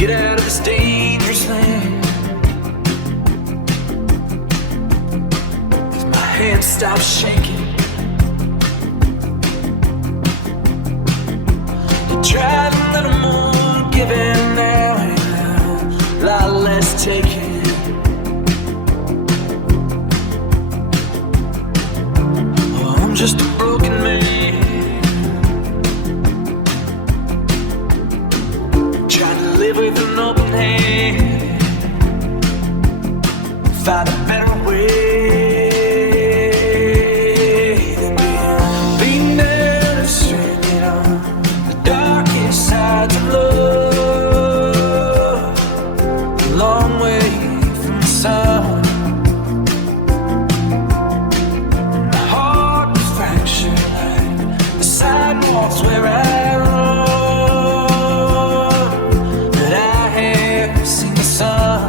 Get out of this dangerous land. 'Cause my hands stop shaking. You try a little more giving now and a lot less taking. Oh, I'm just a broken man, trying to live with an open hand, find a better way. Sides of love, a long way from the sun. My heart was fractured like the sidewalks where I run, but I have seen the sun.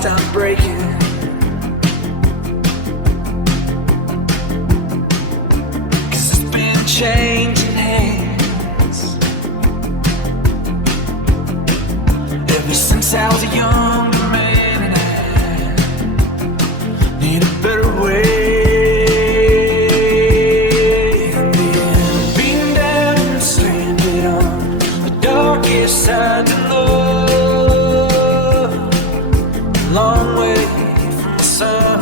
Stop breaking. 'Cause it's been changing hands ever since I was a younger man, and I need a better way. Being down and stranded on the darkest side of love, long way from the sun.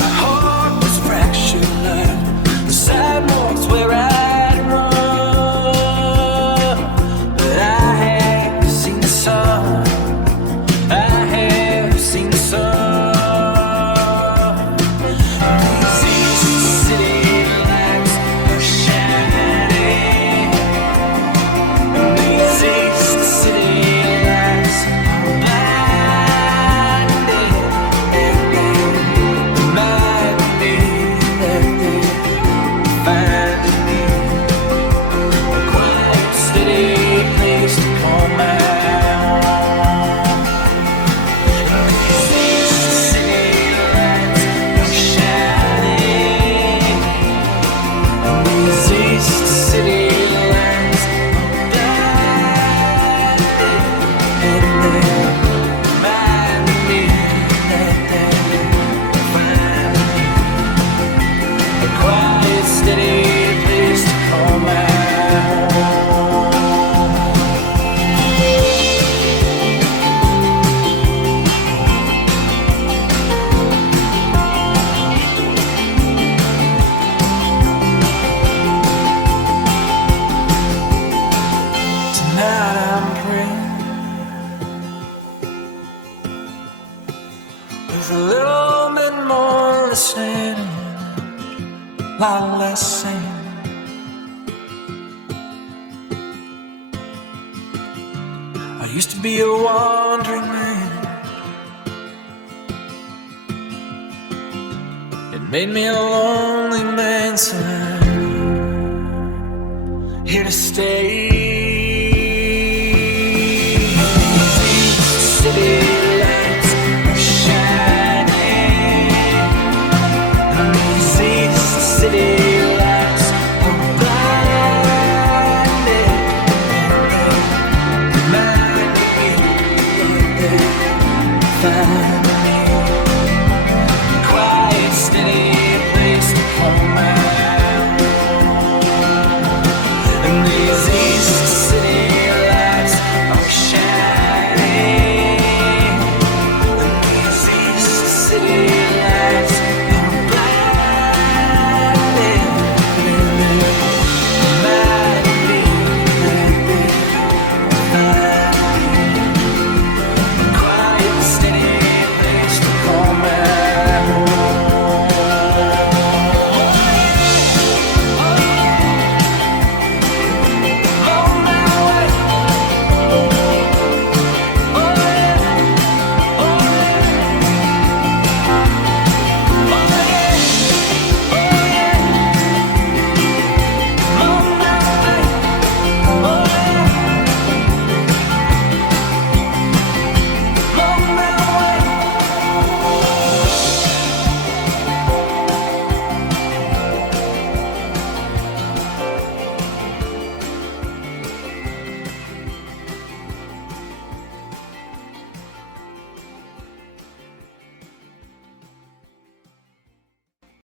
My heart was fractured like the sidewalks where I'd run, but I have seen the sun. I have seen the sun. These easy city lights are shining. These easy city with a little bit more listening, a lot less saying. I used to be a wandering man. It made me a lonely man, so I'm here to stay. City lights are shining. These city lights are blinding. Remind me that find me quiet, steady place to come out. And these